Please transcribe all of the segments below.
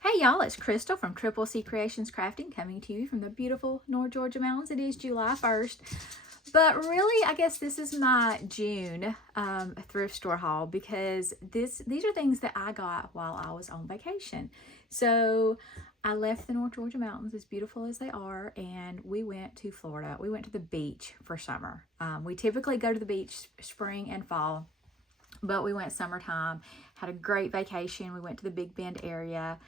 Hey y'all, it's Crystal from Triple C Creations Crafting coming to you from the beautiful North Georgia mountains. It is July 1st, but really I guess this is my June thrift store haul because these are things that I got while I was on vacation. So I left the North Georgia mountains, as beautiful as they are, and we went to Florida. We went to the beach for summer. We typically go to the beach spring and fall, but we went summertime, had a great vacation. We went to the Big Bend area.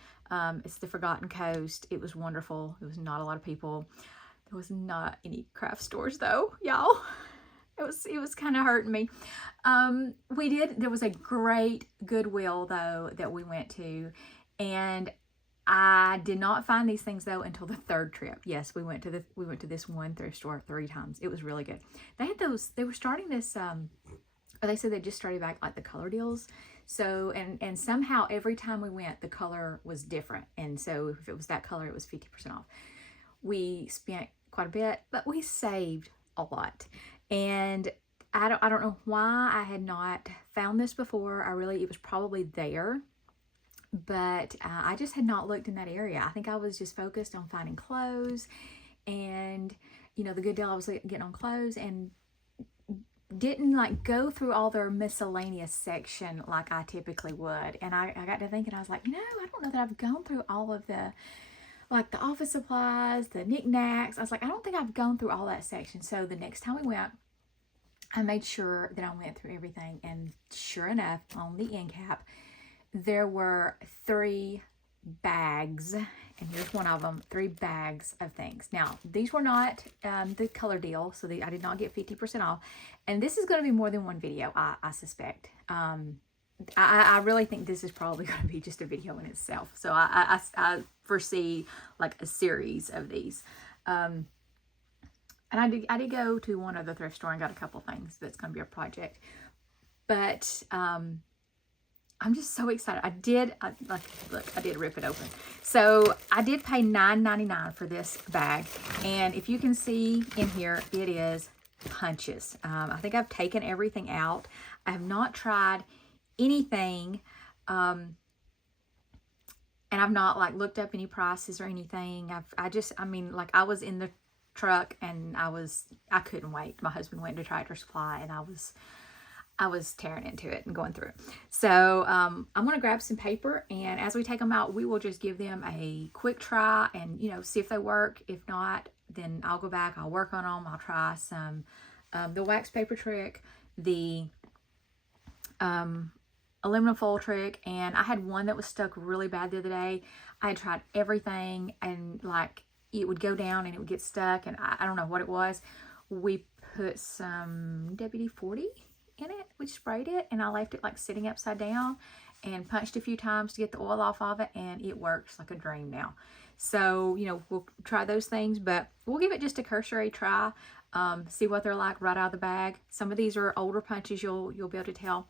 It's the Forgotten Coast. It was wonderful. There was not a lot of people. There was not any craft stores though, y'all. It was kind of hurting me. There was a great Goodwill though that we went to, and I did not find these things though until the third trip. Yes, we went to this one thrift store 3 times. It was really good. They were starting this they said they just started back like the color deals. So, and somehow every time we went, the color was different. And so if it was that color, it was 50% off. We spent quite a bit, but we saved a lot. And I don't know why I had not found this before. It was probably there, but I just had not looked in that area. I think I was just focused on finding clothes and, the good deal I was getting on clothes, and didn't like go through all their miscellaneous section like I typically would. And I got to thinking, I was like, I don't know that I've gone through all of the office supplies, the knickknacks. I was like, I don't think I've gone through all that section. So the next time we went, I made sure that I went through everything, and sure enough, on the end cap there were 3 bags, and here's one of them, 3 bags of things. Now these were not the color deal, so I did not get 50% off, and this is going to be more than one video, I suspect. I really think this is probably going to be just a video in itself, so I foresee like a series of these. And I did go to one other thrift store and got a couple things that's going to be a project, but I'm just so excited. I did rip it open. So I did pay $9.99 for this bag. And if you can see in here, it is punches. I think I've taken everything out. I have not tried anything. And I've not looked up any prices or anything. I was in the truck and I couldn't wait. My husband went to Tractor Supply and I was tearing into it and going through it. So I'm going to grab some paper, and as we take them out, we will just give them a quick try and, see if they work. If not, then I'll go back, I'll work on them. I'll try some, the wax paper trick, the aluminum foil trick, and I had one that was stuck really bad the other day. I had tried everything, and it would go down and it would get stuck, and I don't know what it was. We put some WD-40 in it. We sprayed it, and I left it sitting upside down and punched a few times to get the oil off of it, and it works like a dream now. So we'll try those things, but we'll give it just a cursory try, see what they're like right out of the bag. Some of these are older punches, you'll be able to tell,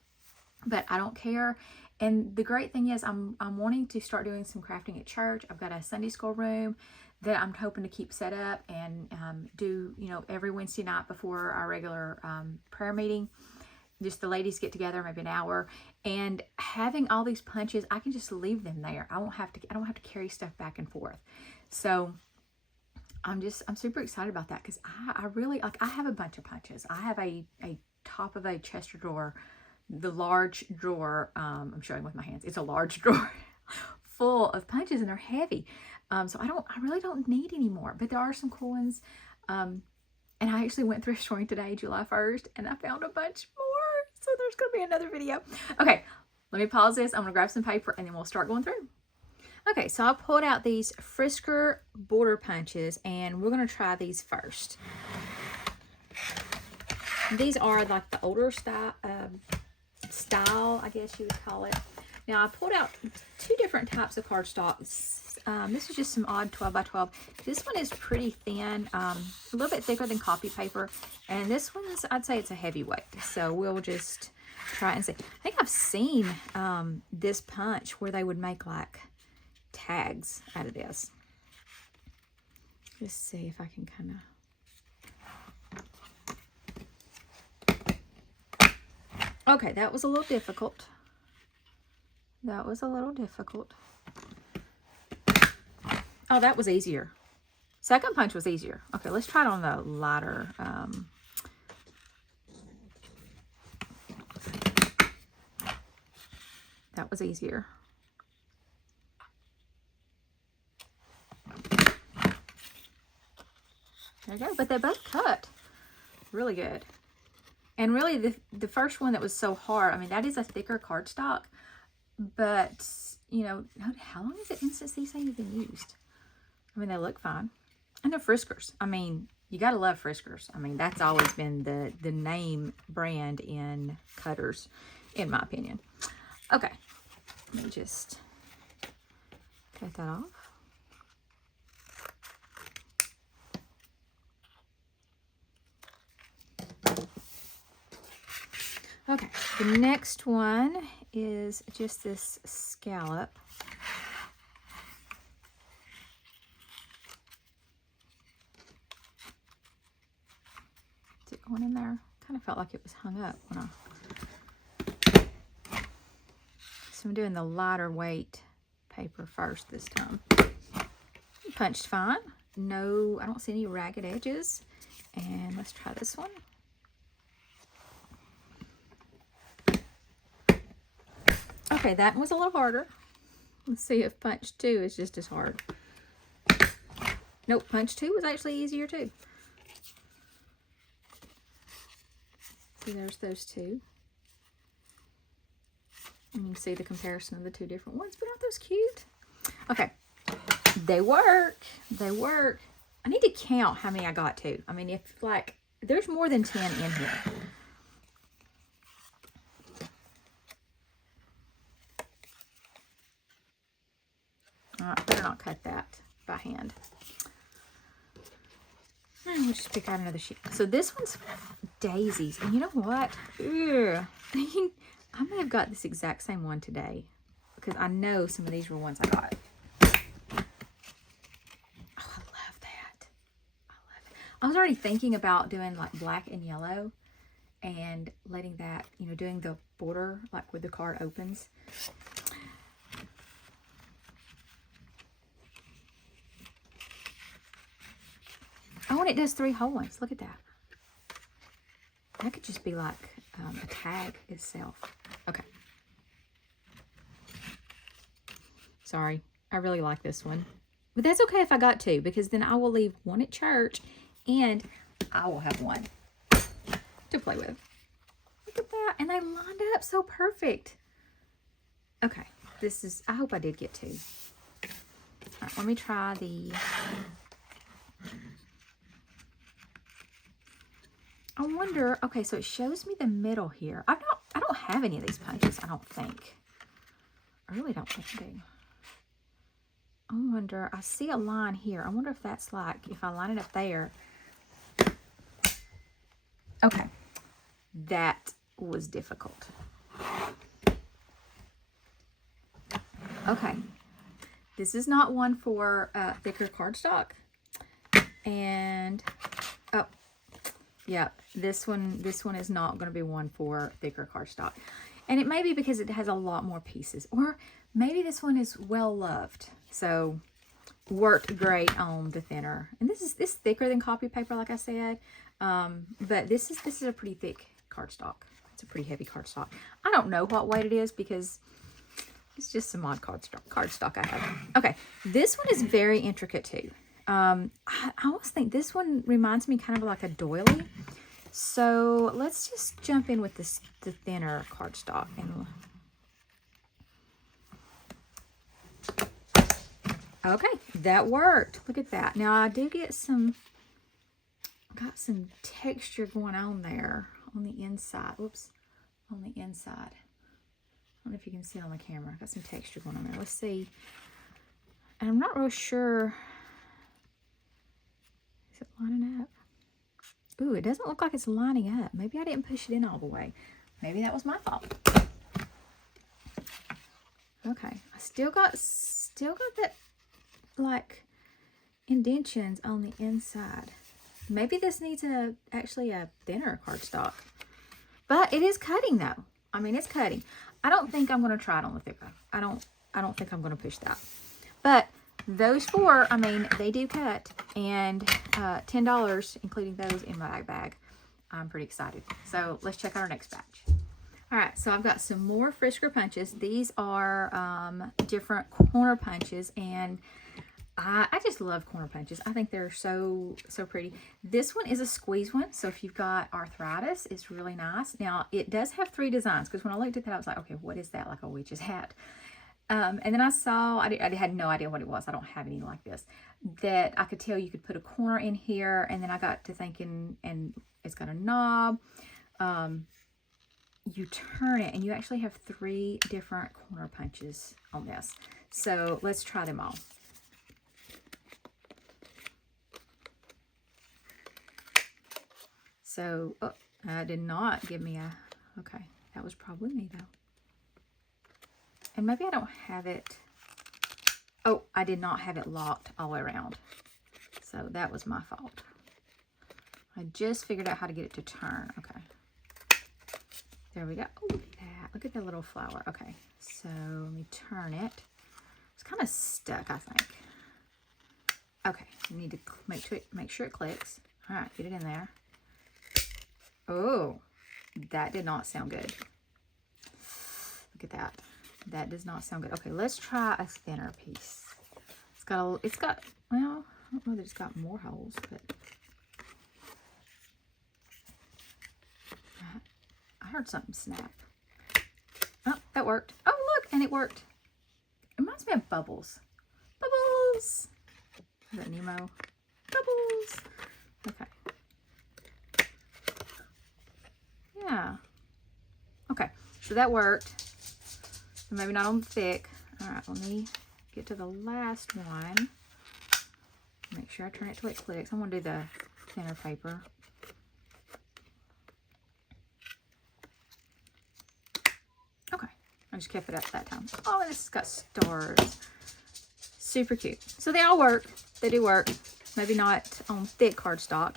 but I don't care. And the great thing is I'm wanting to start doing some crafting at church. I've got a Sunday school room that I'm hoping to keep set up and do every Wednesday night before our regular prayer meeting. Just the ladies get together, maybe an hour, and having all these punches, I can just leave them there. I don't have to carry stuff back and forth. So I'm super excited about that, because I really I have a bunch of punches. I have a top of a chest drawer, the large drawer. I'm showing with my hands. It's a large drawer full of punches, and they're heavy. So I really don't need any more, but there are some cool ones. And I actually went thrift storing today, July 1st, and I found a bunch more. So there's going to be another video. Okay, let me pause this. I'm going to grab some paper and then we'll start going through. Okay, so I pulled out these Frisker border punches, and we're going to try these first. These are like the older style, I guess you would call it. Now I pulled out 2 different types of cardstock. This is just some odd 12 by 12. This one is pretty thin, a little bit thicker than copy paper. And this one's, I'd say it's a heavyweight. So we'll just try and see. I think I've seen this punch where they would make tags out of this. Let's see if I can kind of... Okay, that was a little difficult. Oh, that was easier. Second punch was easier. Okay, let's try it on the lighter. That was easier. There you go. But they both cut really good. And really, the first one that was so hard, I mean, that is a thicker cardstock. But, you know, how long has it been since these things have been used? I mean, they look fine. And they're Friskers. I mean, you got to love Friskers. I mean, that's always been the name brand in cutters, in my opinion. Okay. Let me just cut that off. Okay, the next one is just this scallop. Is it going in there? Kind of felt like it was hung up when So I'm doing the lighter weight paper first this time. Punched fine. No, I don't see any ragged edges. And let's try this one. Okay, that one was a little harder. Let's see if punch 2 is just as hard. Nope, punch 2 was actually easier too. See, there's those two. And you can see the comparison of the two different ones, but aren't those cute? Okay, they work. They work. I need to count how many I got to. I mean, if like, there's more than 10 in here. I better not cut that by hand. And we'll just pick out another sheet. So this one's daisies. And you know what? Ugh. I may have got this exact same one today because I know some of these were ones I got. Oh, I love that. I love it. I was already thinking about doing like black and yellow and letting that, you know, doing the border like where the card opens. Oh, and it does 3 whole ones. Look at that. That could just be like a tag itself. Okay. Sorry. I really like this one. But that's okay if I got 2, because then I will leave one at church and I will have one to play with. Look at that. And they lined up so perfect. Okay. This is, I hope I did get 2. All right, let me try the... I wonder, okay, so it shows me the middle here. I don't have any of these punches, I don't think. I really don't think I do. I wonder, I see a line here. I wonder if that's like, if I line it up there. Okay, that was difficult. Okay, this is not one for thicker cardstock. And, oh. Yeah, this one is not going to be one for thicker cardstock. And it may be because it has a lot more pieces. Or maybe this one is well loved. So, worked great on the thinner. And this is thicker than copy paper, like I said. But this is a pretty thick cardstock. It's a pretty heavy cardstock. I don't know what weight it is because it's just some odd cardstock I have. Okay, this one is very intricate too. I always think this one reminds me kind of like a doily. So let's just jump in with the thinner cardstock. And okay, that worked. Look at that. Now I do get got some texture going on there on the inside. Whoops, on the inside. I don't know if you can see it on the camera. Got some texture going on there. Let's see. And I'm not real sure. Is it lining up? Ooh, it doesn't look like it's lining up. Maybe I didn't push it in all the way. Maybe that was my fault. Okay, I still got that like indentions on the inside. Maybe this needs actually a thinner cardstock. But it is cutting though. I mean, it's cutting. I don't think I'm going to try it on the thicker. I don't think I'm going to push that. But those 4, I mean, they do cut, and $10, including those in my bag. I'm pretty excited. So let's check out our next batch. All right, so I've got some more Frisker punches. These are different corner punches, and I just love corner punches. I think they're so pretty. This one is a squeeze one, so if you've got arthritis, it's really nice. Now, it does have 3 designs, because when I looked at that, I was like, okay, what is that? Like a witch's hat. And then I saw, I had no idea what it was. I don't have any like this. That I could tell you could put a corner in here, and then I got to thinking, and it's got a knob. You turn it, and you actually have 3 different corner punches on this. So let's try them all. So, oh, did not give me a, okay, that was probably me though. And maybe I don't have it, oh, I did not have it locked all the way around. So that was my fault. I just figured out how to get it to turn, okay. There we go, oh, look at that little flower. Okay, so let me turn it. It's kind of stuck, I think. Okay, you need to make sure it clicks. All right, get it in there. Oh, that did not sound good. Look at that. That does not sound good. Okay, let's try a thinner piece. Well, I don't know that it's got more holes, but I heard something snap. Oh, that worked. Oh, look, and it worked. It reminds me of Bubbles. Bubbles! Is that Nemo? Bubbles! Okay. Yeah. Okay, so that worked. Maybe not on the thick. All right, let me get to the last one. Make sure I turn it till it clicks. I'm going to do the thinner paper. Okay, I just kept it up that time. Oh, and this has got stars. Super cute. So they all work. They do work. Maybe not on thick cardstock.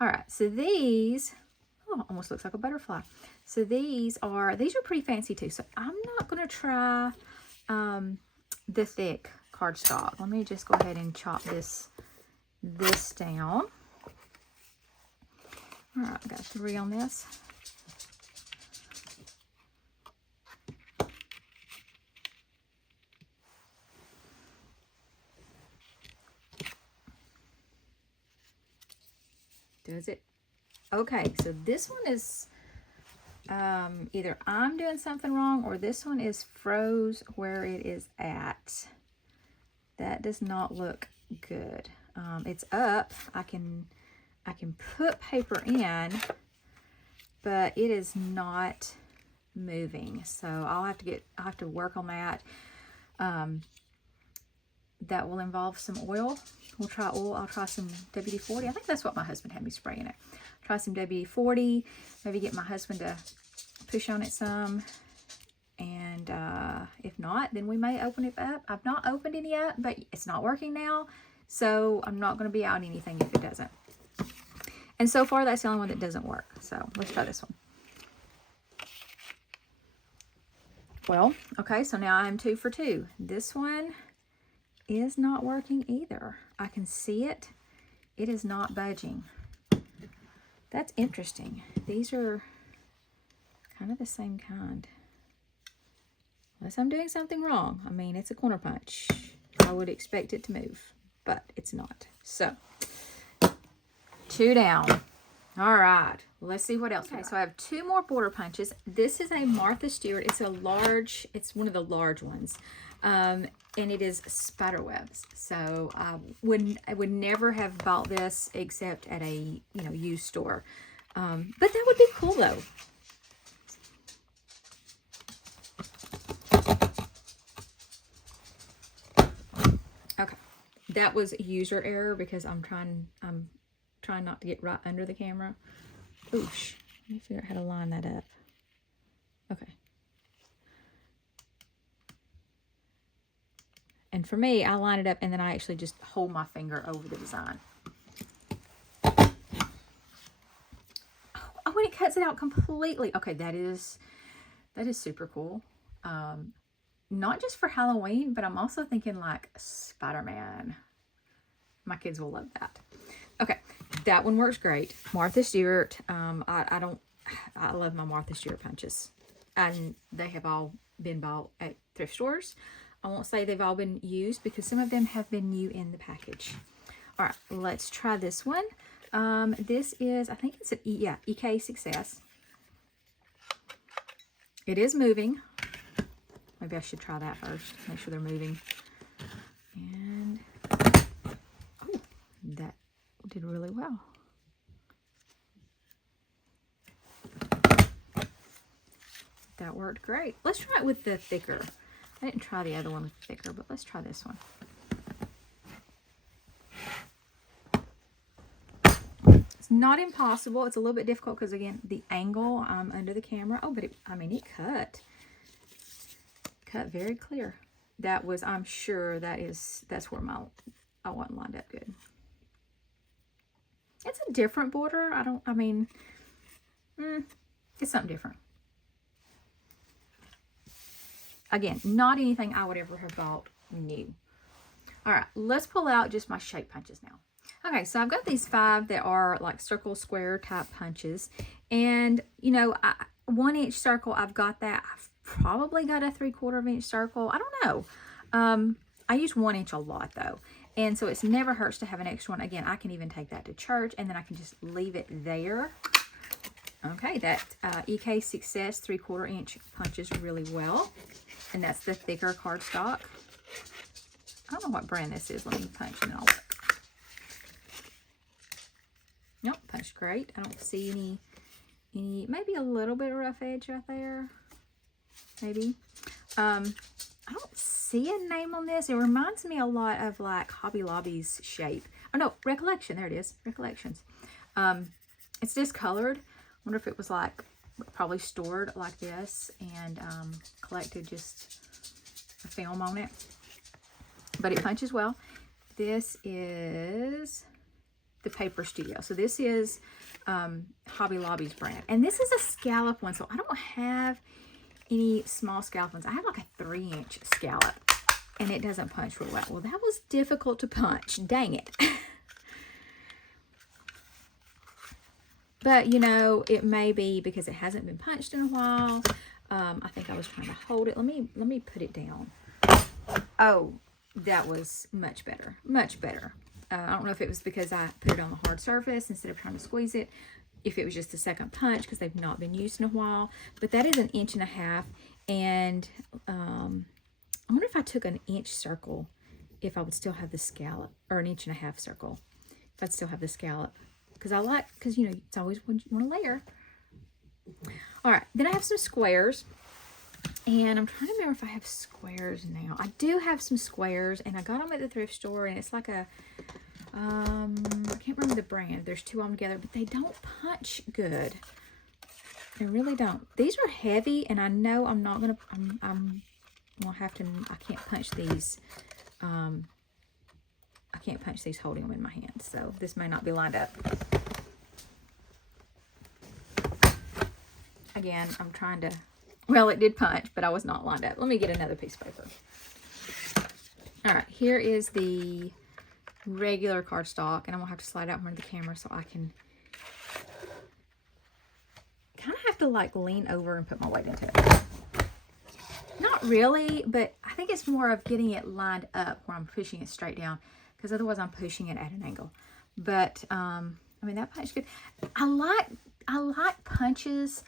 All right, so these, oh, almost looks like a butterfly. So these are pretty fancy too. So I'm not going to try the thick cardstock. Let me just go ahead and chop this down. All right, I got 3 on this. Does it? Okay, so this one is either I'm doing something wrong or this one is froze where it is at. That does not look good. It's up. I can put paper in, but it is not moving. So I'll have to work on that. That will involve some oil. We'll try oil. I'll try some WD-40. I think that's what my husband had me spraying it. Try some WD-40. Maybe get my husband to push on it some. And if not, then we may open it up. I've not opened it yet, but it's not working now. So I'm not going to be out anything if it doesn't. And so far, that's the only one that doesn't work. So let's try this one. Well, okay, so now I'm 2 for 2. This one is not working either. I can see it. It is not budging. That's interesting. These are kind of the same kind. Unless I'm doing something wrong. I mean, it's a corner punch. I would expect it to move, but it's not. So, 2 down. All right. Let's see what else. Okay, so I have 2 more border punches. This is a Martha Stewart. It's one of the large ones. And it is spider webs. So I would never have bought this except at a used store. But that would be cool though. Okay, that was user error because I'm trying not to get right under the camera. Oosh, let me figure out how to line that up. Okay. And for me, I line it up and then I actually just hold my finger over the design. Oh, when it cuts it out completely. Okay, that is super cool. not just for Halloween, but I'm also thinking like Spider-Man. My kids will love that. Okay, that one works great. Martha Stewart. I love my Martha Stewart punches. And they have all been bought at thrift stores. I won't say they've all been used because some of them have been new in the package. All right, let's try this one. This is, I think it's an EK Success. It is moving. Maybe I should try that first. Make sure they're moving. And oh, that did really well. That worked great. Let's try it with the thicker. I didn't try the other one with the thicker, but let's try this one. It's not impossible. It's a little bit difficult because, again, the angle under the camera. Oh, but it cut. Cut very clear. That was, I'm sure that's where I wasn't lined up good. It's a different border. It's something different. Again, not anything I would ever have bought new. All right, let's pull out just my shape punches now. Okay, so I've got these 5 that are like circle, square type punches. And, you know, 1 inch circle, I've got that. I've probably got a 3/4 inch circle. I don't know. I use 1 inch a lot though. And so it's never hurts to have an extra one. Again, I can even take that to church and then I can just leave it there. Okay, that EK Success 3/4 inch punches really well. And that's the thicker cardstock. I don't know what brand this is. Let me punch and I'll look. Nope, punched great. I don't see any, maybe a little bit of rough edge right there. Maybe. I don't see a name on this. It reminds me a lot of like Hobby Lobby's shape. Oh no, Recollection. There it is. Recollections. It's discolored. Wonder if it was like probably stored like this and collected just a film on it. But it punches well. This is the Paper Studio. So this is Hobby Lobby's brand. And this is a scallop one. So I don't have any small scallop ones. I have like a 3-inch scallop. And it doesn't punch real well. Well, that was difficult to punch. Dang it. But, you know, it may be because it hasn't been punched in a while. I think I was trying to hold it. Let me put it down. Oh, that was much better. Much better. I don't know if it was because I put it on the hard surface instead of trying to squeeze it. If it was just a second punch because they've not been used in a while. But that is 1.5 inches. And I wonder if I took an inch circle, if I would still have the scallop. Or 1.5 inch circle, if I'd still have the scallop. Because you know, it's always when you want to layer. All right, then I have some squares. And I'm trying to remember if I have squares now. I do have some squares, and I got them at the thrift store, and it's like a, I can't remember the brand. There's 2 of them together, but they don't punch good. They really don't. These are heavy, and I know I'm not going to, I'm going to have to, I can't punch these, I can't punch these holding them in my hand, so this may not be lined up. Again, I'm trying to, well, it did punch, but I was not lined up. Let me get another piece of paper. All right, here is the regular cardstock, and I'm going to have to slide out more of the camera so I can kind of have to like lean over and put my weight into it. Not really, but I think it's more of getting it lined up where I'm pushing it straight down, because otherwise I'm pushing it at an angle. But I mean, that punch good. I like punches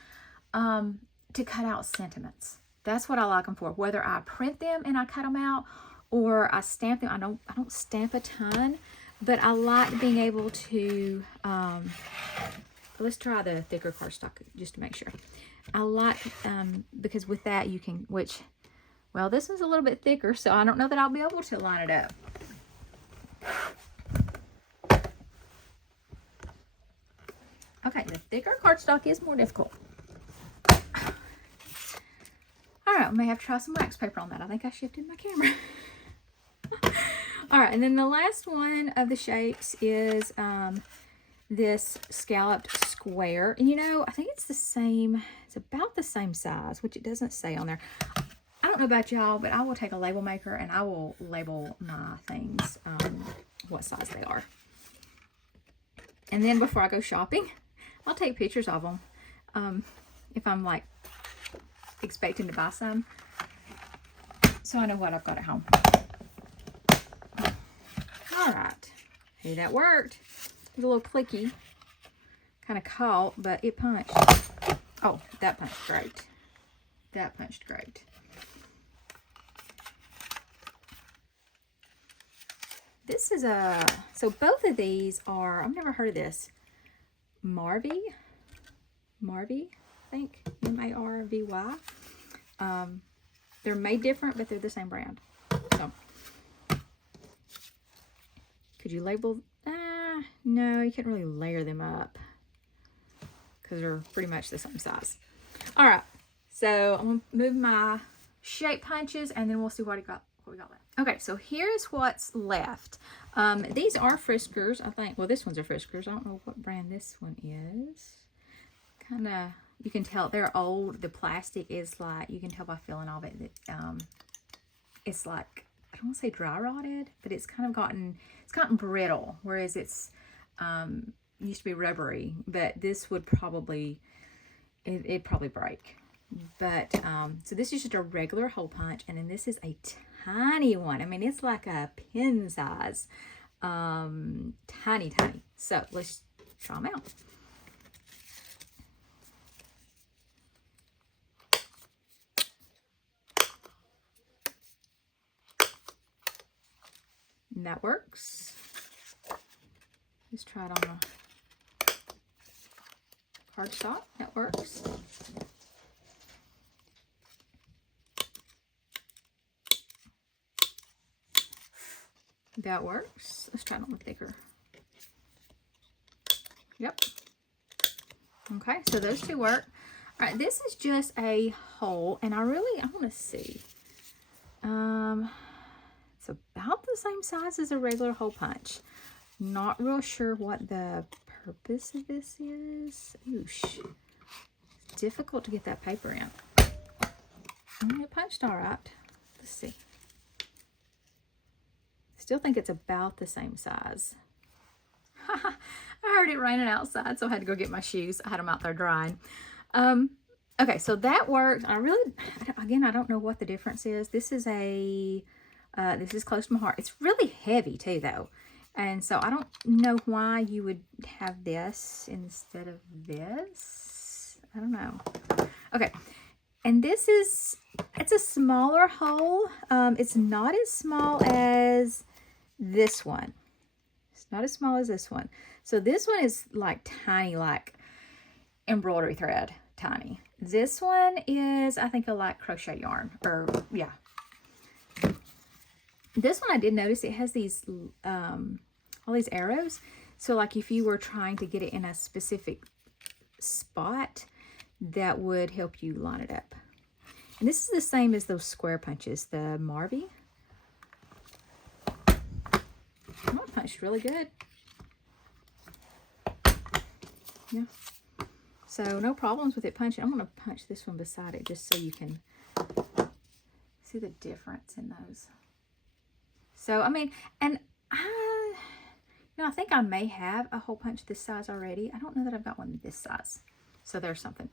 to cut out sentiments. That's what I like them for. Whether I print them and I cut them out, or I stamp them. I don't stamp a ton, but I like being able to. Let's try the thicker cardstock just to make sure. I like because with that you can, well, this one's a little bit thicker, so I don't know that I'll be able to line it up. Okay, the thicker cardstock is more difficult. All right, I may have to try some wax paper on that. I think I shifted my camera. All right, and then the last one of the shapes is this scalloped square. And you know, I think it's the same, it's about the same size, which it doesn't say on there. I don't know about y'all, but I will take a label maker and I will label my things, what size they are. And then before I go shopping, I'll take pictures of them. If I'm like expecting to buy some, so I know what I've got at home. All right. Hey, that worked. It was a little clicky. Kind of caught, but it punched. Oh, that punched great. That punched great. This is so both of these are, I've never heard of this. Marvy, I think. M-A-R-V-Y. They're made different, but they're the same brand. So, could you label? No, you can't really layer them up because they're pretty much the same size. All right, so I'm gonna move my shape punches, and then we'll see what we got left. Okay, so here's what's left. These are Friskers, I think. Well, this one's a Friskers. I don't know what brand this one is. Kind of, you can tell they're old. The plastic is like, you can tell by feeling of it that it's like, I don't want to say dry rotted, but it's kind of gotten brittle, whereas it's used to be rubbery. But this would probably, it'd probably break. But so this is just a regular hole punch, and then this is a tiny one. I mean, it's like a pin size, tiny. So let's try them out. And that works. Let's try it on a cardstock. That works. That works. Let's try it on thicker. Yep. Okay, so those two work. All right, this is just a hole, and I want to see. It's about the same size as a regular hole punch. Not real sure what the purpose of this is. Oosh. It's difficult to get that paper in. It punched all right. Let's see. Still think it's about the same size. I heard it raining outside, so I had to go get my shoes. I had them out there drying. Okay, so that works. I don't know what the difference is. This is close to my heart. It's really heavy too, though. And so I don't know why you would have this instead of this. I don't know. Okay. And it's a smaller hole. It's not as small as this one. It's not as small as this one. So this one is like tiny, like embroidery thread, tiny. This one is, I think, a like crochet yarn, or yeah. This one I did notice it has these, all these arrows. So like if you were trying to get it in a specific spot, that would help you line it up. And this is the same as those square punches, the Marvy. That punched really good. Yeah. So no problems with it punching. I'm going to punch this one beside it just so you can see the difference in those. So, I mean, and I think I may have a hole punch this size already. I don't know that I've got one this size. So there's something.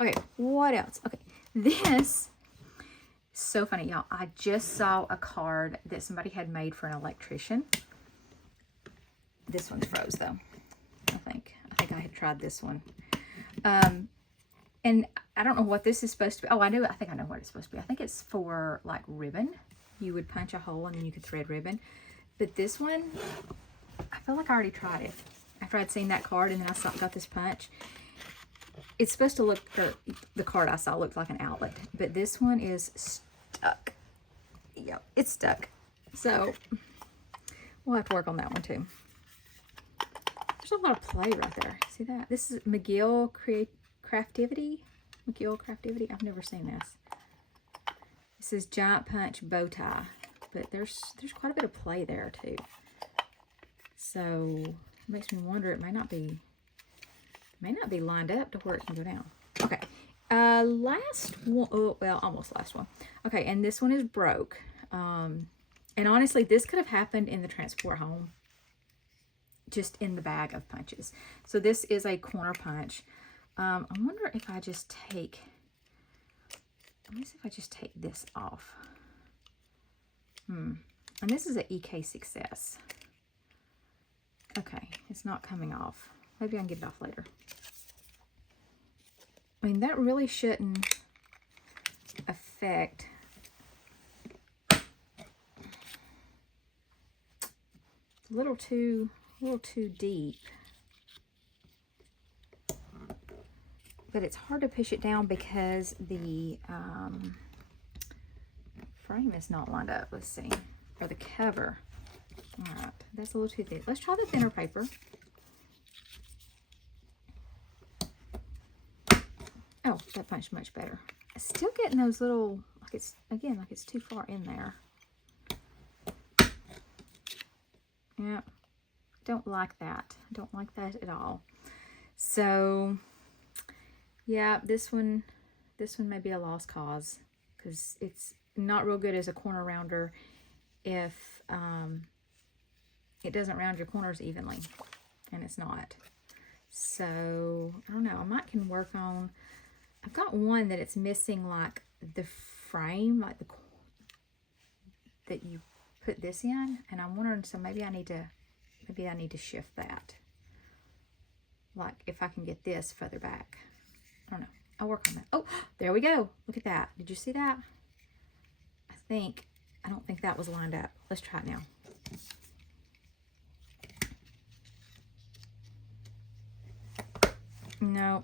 Okay, what else? Okay, this, so funny, y'all. I just saw a card that somebody had made for an electrician. This one's froze, though, I think. I think I had tried this one. And I don't know what this is supposed to be. Oh, I think I know what it's supposed to be. I think it's for, like, ribbon. You would punch a hole and then you could thread ribbon. But this one, I feel like I already tried it. After I'd seen that card and then I got this punch. It's supposed to look, or the card I saw looked like an outlet. But this one is stuck. Yep, it's stuck. So, we'll have to work on that one too. There's a lot of play right there. See that? This is McGill Craftivity. McGill Craftivity. I've never seen this. This is Giant Punch Bow Tie, but there's quite a bit of play there too. So it makes me wonder, it may not be lined up to where it can go down. Okay, Last one, oh, well, almost last one. Okay, and this one is broke. And honestly, this could have happened in the transport home, just in the bag of punches. So this is a corner punch. I wonder if I just take, let me see if I just take this off. And this is an EK Success. Okay, it's not coming off. Maybe I can get it off later. I mean, that really shouldn't affect. It's a little too deep. But it's hard to push it down because the frame is not lined up. Let's see. Or the cover. All right, that's a little too thick. Let's try the thinner paper. Oh, that punched much better. Still getting those little, like it's, again, like it's too far in there. Yeah, don't like that. Don't like that at all. So, yeah, this one may be a lost cause because it's not real good as a corner rounder if it doesn't round your corners evenly, and it's not. So, I don't know. I might can work on, I've got one that it's missing like the frame, like the that you put this in, and I'm wondering, so maybe I need to shift that. Like if I can get this further back. I don't know. I'll work on that. Oh, there we go. Look at that. Did you see that? I don't think that was lined up. Let's try it now. No.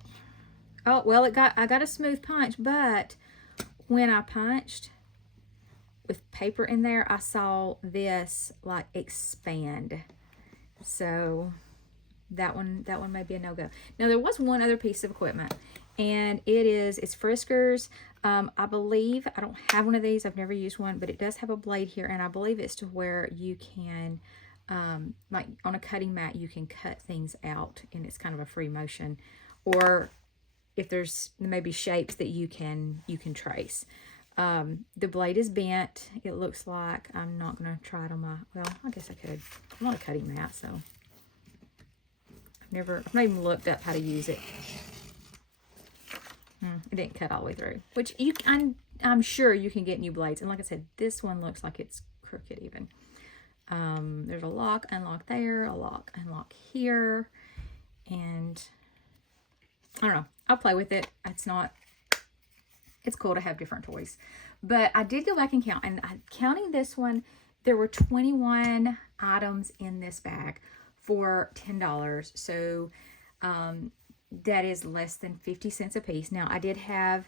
Oh, well, I got a smooth punch, but when I punched with paper in there, I saw this like expand. So that one may be a no-go. Now, there was one other piece of equipment, and it's Friskers. I believe, I don't have one of these. I've never used one, but it does have a blade here, and I believe it's to where you can, like on a cutting mat, you can cut things out, and it's kind of a free motion. Or if there's maybe shapes that you can trace. The blade is bent. It looks like. I'm not going to try it on my, well, I guess I could. I'm on a cutting mat, so I've not even looked up how to use it. It didn't cut all the way through, which I'm sure you can get new blades. And like I said, this one looks like it's crooked even. There's a lock, unlock there, a lock, unlock here, and I don't know. I'll play with it. It's cool to have different toys. But I did go back and count, and counting this one, there were 21 items in this bag for $10. So that is less than 50 cents a piece. Now, I did have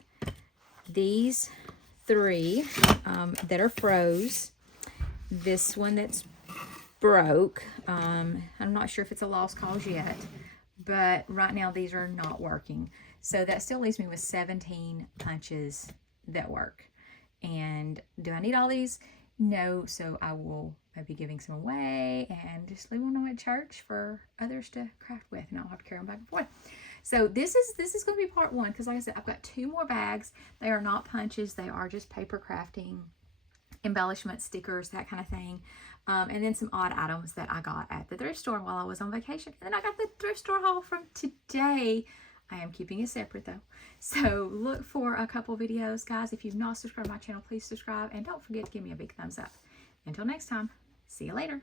these 3 that are froze. This one that's broke. I'm not sure if it's a lost cause yet, but right now these are not working. So that still leaves me with 17 punches that work. And do I need all these? No, so I will maybe giving some away and just leave them at church for others to craft with, and I'll have to carry them back and forth. So this is going to be part 1, because like I said, I've got 2 more bags. They are not punches. They are just paper crafting, embellishment, stickers, that kind of thing. And then some odd items that I got at the thrift store while I was on vacation. And then I got the thrift store haul from today. I am keeping it separate though. So look for a couple videos, guys. If you've not subscribed to my channel, please subscribe. And don't forget to give me a big thumbs up. Until next time, see you later.